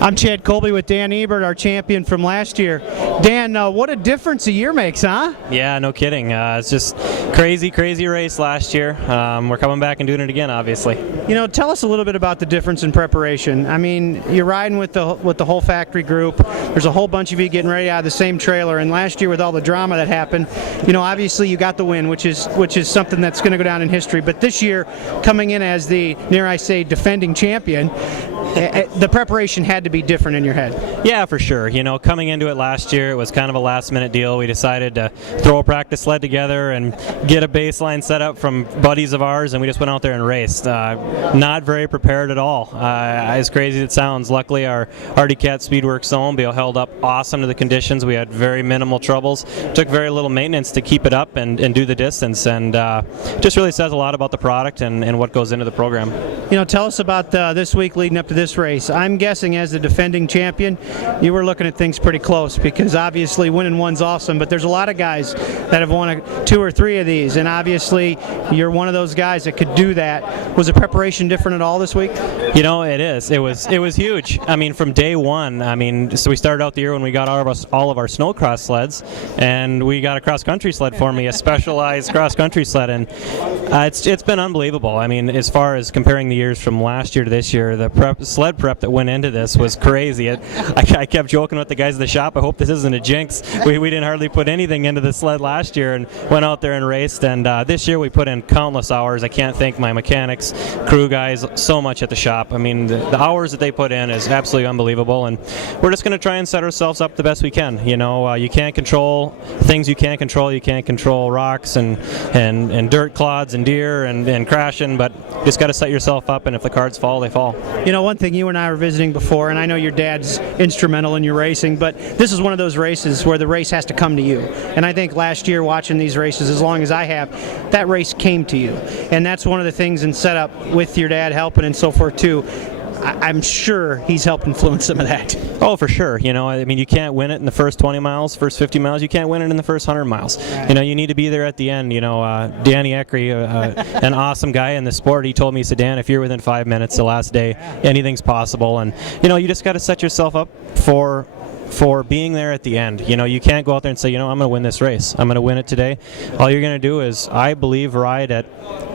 I'm Chad Colby with Dan Ebert, our champion from last year. Dan, what a difference a year makes, huh? Yeah, no kidding. It's just crazy race last year. We're coming back and doing it again, obviously. You know, tell us a little bit about the difference in preparation. I mean, you're riding with the whole factory group. There's a whole bunch of you getting ready out of the same trailer. And last year, with all the drama that happened, you know, obviously you got the win, which is something that's going to go down in history. But this year, coming in as the, dare I say, defending champion, the preparation had to be different in your head. Yeah, for sure. You know, coming into it last year, it was kind of a last-minute deal. We decided to throw a practice sled together and get a baseline set up from buddies of ours, and we just went out there and raced. Not very prepared at all. As crazy as it sounds, luckily our Hardy Cat Speedworks snowmobile held up awesome to the conditions. We had very minimal troubles. Took very little maintenance to keep it up and do the distance, and just really says a lot about the product and what goes into the program. You know, tell us about this week leading up to this race. I'm guessing as the defending champion, you were looking at things pretty close, because obviously winning one's awesome, but there's a lot of guys that have won 2 or 3 of these, and obviously you're one of those guys that could do that. Was the preparation different at all this week? You know, it is. It was huge. I mean, from day one. I mean, so we started out the year when we got all of our snowcross sleds, and we got a cross-country sled for me, a specialized cross-country sled, and it's been unbelievable. I mean, as far as comparing the years from last year to this year, the sled prep that went into this was crazy. I kept joking with the guys at the shop, I hope this isn't a jinx. We didn't hardly put anything into the sled last year and went out there and raced, and this year we put in countless hours. I can't thank my mechanics, crew guys, so much at the shop. I mean, the hours that they put in is absolutely unbelievable, and we're just going to try and set ourselves up the best we can. You know, you can't control things you can't control. You can't control rocks and dirt clods and deer and crashing, but you just got to set yourself up, and if the cards fall, they fall. You know, one thing you and I were visiting before, and I know your dad's instrumental in your racing, but this is one of those races where the race has to come to you. And I think last year, watching these races as long as I have, that race came to you. And that's one of the things in setup with your dad helping and so forth too. I'm sure he's helped influence some of that. Oh, for sure. You know, I mean, you can't win it in the first 20 miles, first 50 miles. You can't win it in the first 100 miles. Right. You know, you need to be there at the end. You know, Danny Ebert, an awesome guy in the sport, he told me, he said, Dan, if you're within 5 minutes the last day, anything's possible. And, you know, you just got to set yourself up for being there at the end. You know, you can't go out there and say, you know, I'm going to win this race. I'm going to win it today. All you're going to do is, I believe, ride at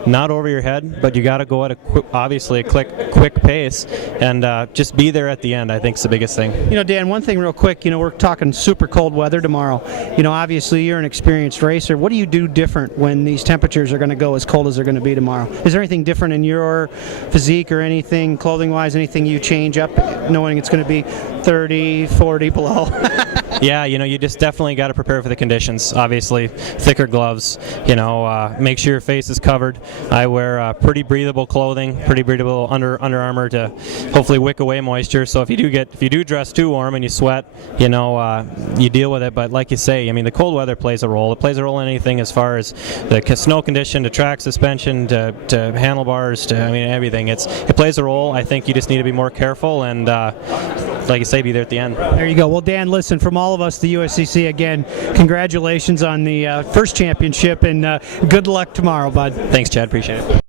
not over your head, but you got to go at obviously a quick pace, and just be there at the end, I think, is the biggest thing. You know, Dan, one thing real quick, you know, we're talking super cold weather tomorrow. You know, obviously you're an experienced racer. What do you do different when these temperatures are going to go as cold as they're going to be tomorrow? Is there anything different in your physique or anything, clothing-wise, anything you change up, knowing it's going to be 30, 40 below? Yeah, you know, you just definitely got to prepare for the conditions. Obviously, thicker gloves, you know, make sure your face is covered. I wear pretty breathable clothing, pretty breathable Under Armour to hopefully wick away moisture. So if you do dress too warm and you sweat, you know, you deal with it. But like you say, I mean, the cold weather plays a role. It plays a role in anything as far as the snow condition, to track suspension, to handlebars, to, I mean, everything. It plays a role. I think you just need to be more careful and, like you say, be there at the end. There you go. Well, Dan, listen, from all of us, the USCC, again, congratulations on the first championship, and good luck tomorrow, bud. Thanks, Chad. Appreciate it.